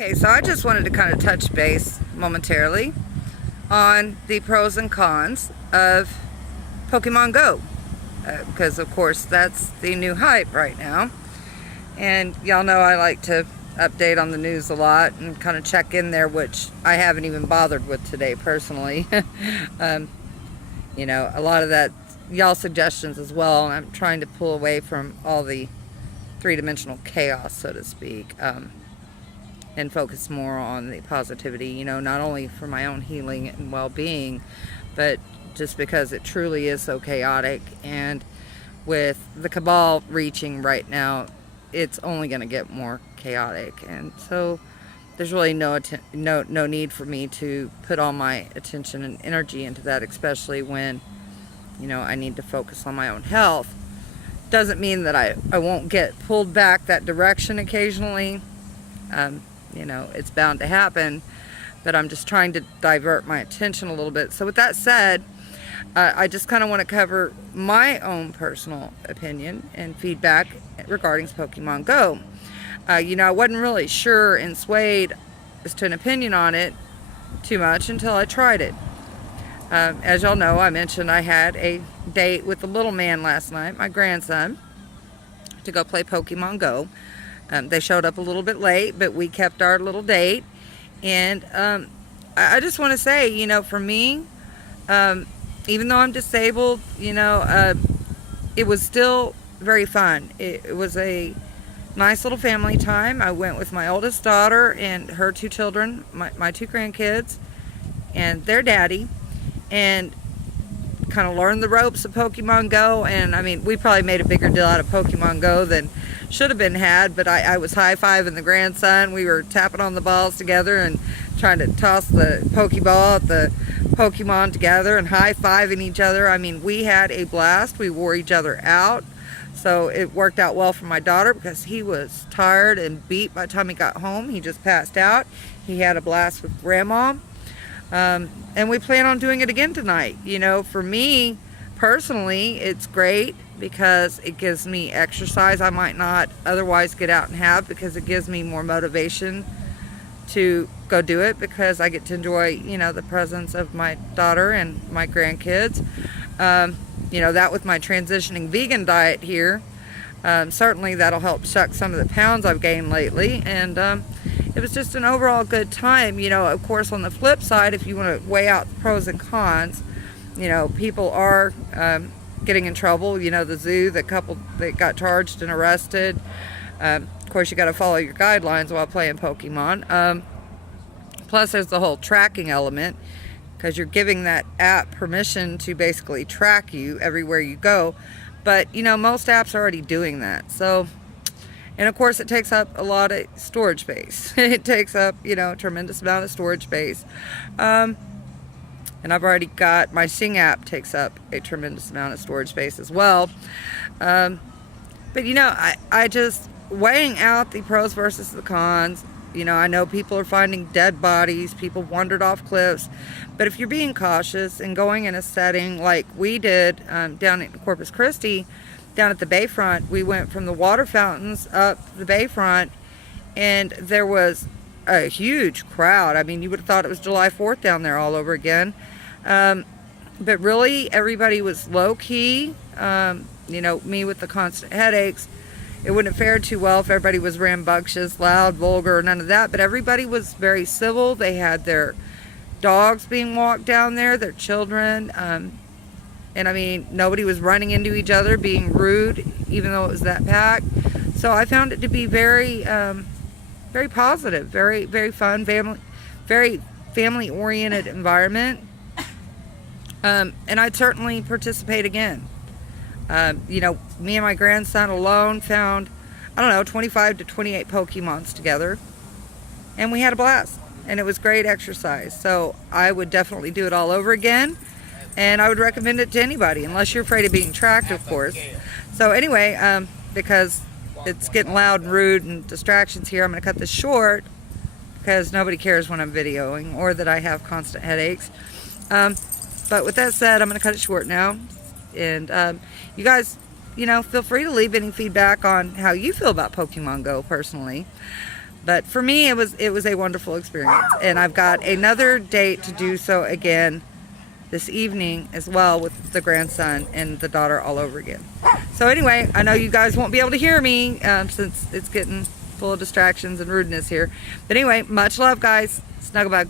Okay, so I just wanted to kind of touch base momentarily on the pros and cons of Pokemon Go. Because, of course, that's the new hype right now. And y'all know I like to update on the news a lot and kind of check in there, which I haven't even bothered with today personally. You know, a lot of that, y'all suggestions as well. And I'm trying to pull away from all the three-dimensional chaos, so to speak. And focus more on the positivity, you know, not only for my own healing and well-being, but just because it truly is so chaotic. And with the cabal reaching right now, it's only going to get more chaotic. And so there's really no need for me to put all my attention and energy into that, especially when, you know, I need to focus on my own health. Doesn't mean that I won't get pulled back that direction occasionally. You know, it's bound to happen, but I'm just trying to divert my attention a little bit. So with that said, I just kind of want to cover my own personal opinion and feedback regarding Pokemon Go. You know, I wasn't really sure and swayed as to an opinion on it too much until I tried it. As y'all know, I mentioned I had a date with the little man last night, my grandson, to go play Pokemon Go. They showed up a little bit late, but we kept our little date. And I just want to say, you know, for me, even though I'm disabled, you know, it was still very fun. It was a nice little family time. I went with my oldest daughter and her two children, my two grandkids, and their daddy, and kind of learned the ropes of Pokemon Go. And I mean, we probably made a bigger deal out of Pokemon Go than should have been had, but I was high-fiving the grandson. We were tapping on the balls together and trying to toss the Pokeball at the Pokemon together and high-fiving each other. I mean, we had a blast. We wore each other out. So it worked out well for my daughter because he was tired and beat by the time he got home. He just passed out. He had a blast with Grandma. And we plan on doing it again tonight. You know, for me, personally, it's great because it gives me exercise I might not otherwise get out and have, because it gives me more motivation to go do it, because I get to enjoy, you know, the presence of my daughter and my grandkids. You know, that with my transitioning vegan diet here, certainly that'll help shuck some of the pounds I've gained lately. And it was just an overall good time. You know, of course, on the flip side, if you want to weigh out the pros and cons, you know, people are getting in trouble. You know, the zoo, the couple that got charged and arrested. Of course, you got to follow your guidelines while playing Pokemon. Plus, there's the whole tracking element, because you're giving that app permission to basically track you everywhere you go. But, you know, most apps are already doing that. So, and of course, it takes up a lot of storage space. It takes up, you know, a tremendous amount of storage space. And I've already got my Sing app takes up a tremendous amount of storage space as well. But, you know, I just weighing out the pros versus the cons. You know, I know people are finding dead bodies. People wandered off cliffs. But if you're being cautious and going in a setting like we did down in Corpus Christi, down at the bayfront, we went from the water fountains up the bayfront, and there was a huge crowd. I mean, you would have thought it was July 4th down there all over again. But really, everybody was low-key. You know, me with the constant headaches, it wouldn't have fared too well if everybody was rambunctious, loud, vulgar, none of that. But everybody was very civil. They had their dogs being walked down there, their children. And I mean, nobody was running into each other, being rude, even though it was that packed. So I found it to be very, very positive, very, very fun, very family-oriented environment. And I'd certainly participate again. You know, me and my grandson alone found, I don't know, 25 to 28 Pokemons together. And we had a blast. And it was great exercise. So I would definitely do it all over again. And I would recommend it to anybody, unless you're afraid of being tracked, of course. So anyway, because it's getting loud and rude and distractions here, I'm going to cut this short, because nobody cares when I'm videoing or that I have constant headaches. But with that said, I'm going to cut it short now. And you guys, you know, feel free to leave any feedback on how you feel about Pokemon Go personally. But for me, it was a wonderful experience. And I've got another date to do so again this evening as well, with the grandson and the daughter all over again. So anyway, I know you guys won't be able to hear me since it's getting full of distractions and rudeness here. But anyway, much love, guys. Snuggle bug.